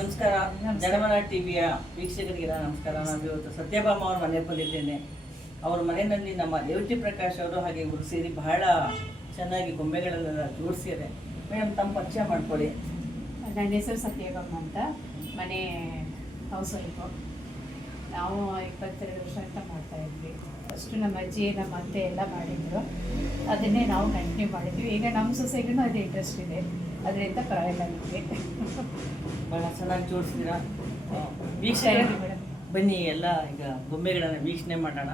ನಮಸ್ಕಾರ. ಜನಮನ ಟಿವಿಯ ವೀಕ್ಷಕರಿಗೆ ನಮಸ್ಕಾರ. ನಾನು ಇವತ್ತು ಸತ್ಯಭಾಮ ಅವ್ರ ಮನೆ ಬಂದಿದ್ದೇನೆ ಅವ್ರ ಮನೆಯಲ್ಲಿ ನಮ್ಮ ದೇವತಿ ಪ್ರಕಾಶ್ ಅವರು ಹಾಗೆ ಇವರು ಸೇರಿ ಬಹಳ ಚೆನ್ನಾಗಿ ಗೊಂಬೆಗಳೆಲ್ಲ ಜೋಡಿಸಿದ್ದಾರೆ. ಮೇಡಮ್ ತಮ್ಮ ಪರಿಚಯ ಮಾಡ್ಕೊಳ್ಳಿ ನನ್ನ ಹೆಸರು ಸತ್ಯಭಾಮ ಅಂತ. ಮನೆ ಹೌಸ್ ವೈಫು ನಾವು ಇಪ್ಪತ್ತೆರಡು ವರ್ಷ ಅಂತ ಮಾಡ್ತಾ ಇದ್ವಿ. ಫಸ್ಟು ನಮ್ಮ ಅಜ್ಜಿ, ನಮ್ಮ ಅತ್ತೆ ಎಲ್ಲ ಮಾಡಿದ್ರು. ಅದನ್ನೇ ನಾವು ಕಂಟಿನ್ಯೂ ಮಾಡಿದ್ವಿ. ಈಗ ನಮ್ಮ ಸೊಸೆಗೂ ಅದೇ ಇಂಟ್ರೆಸ್ಟ್ ಇದೆ. ಅದರಿಂದ ಪರವಾಗಿಲ್ಲ ನಿಮಗೆ. ಭಾಳ ಚೆನ್ನಾಗಿ ಜೋಡಿಸಿದ್ದೀರಾ ವೀಕ್ಷಣೆ ಬನ್ನಿ ಎಲ್ಲ ಈಗ ಗೊಂಬೆಗಳನ್ನು ವೀಕ್ಷಣೆ ಮಾಡೋಣ.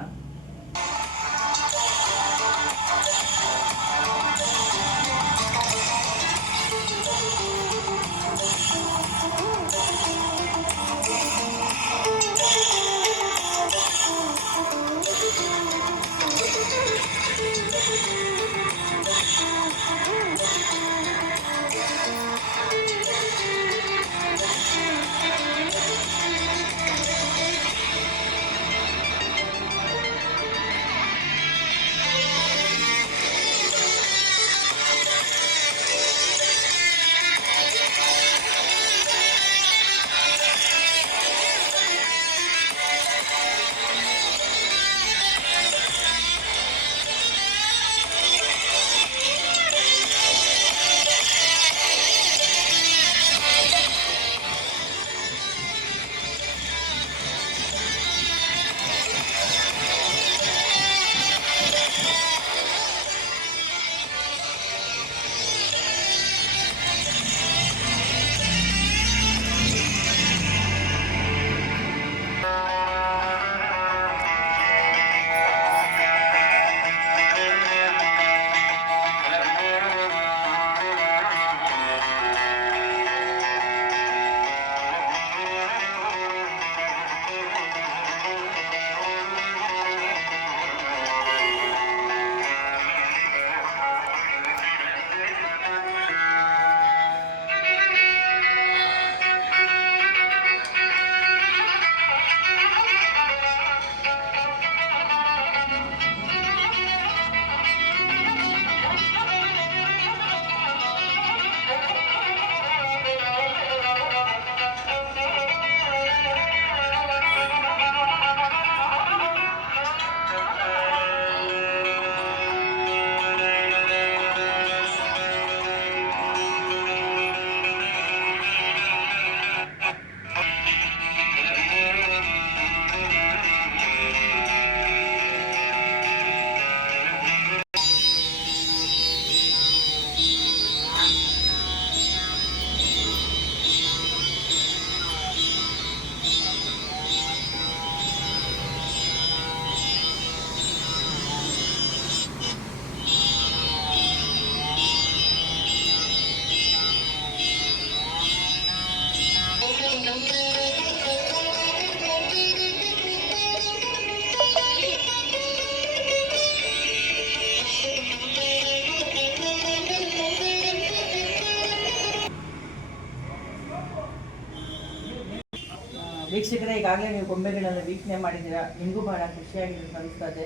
ವೀಕ್ಷಕರೇ, ಈಗಾಗಲೇ ನೀವು ಗೊಂಬೆಗಳನ್ನು ವೀಕ್ಷಣೆ ಮಾಡಿದ್ದೀರಾ, ನಿಮಗೂ ಬಹಳ ಖುಷಿಯಾಗಿದೆ ಅಂತ ಅನಿಸ್ತದೆ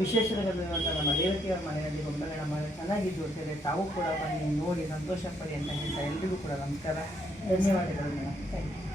ವಿಶೇಷವಾಗಿರುವಂಥ ನಮ್ಮ ರೇವತಿಯವರ ಮನೆಯಲ್ಲಿ ಗೊಂಬೆಗಳ ಮನೆ ಚೆನ್ನಾಗಿ ಜೋಡಿಸಿದೆ ತಾವು ಕೂಡ ಬನ್ನಿ, ನೋಡಿ, ಸಂತೋಷ ಪಡಿ ಅಂತ ಹೇಳ್ತಾ ಎಲ್ರಿಗೂ ಕೂಡ ನಮಸ್ಕಾರ. ಧನ್ಯವಾದಗಳು ಮೇಡಮ್. Thank you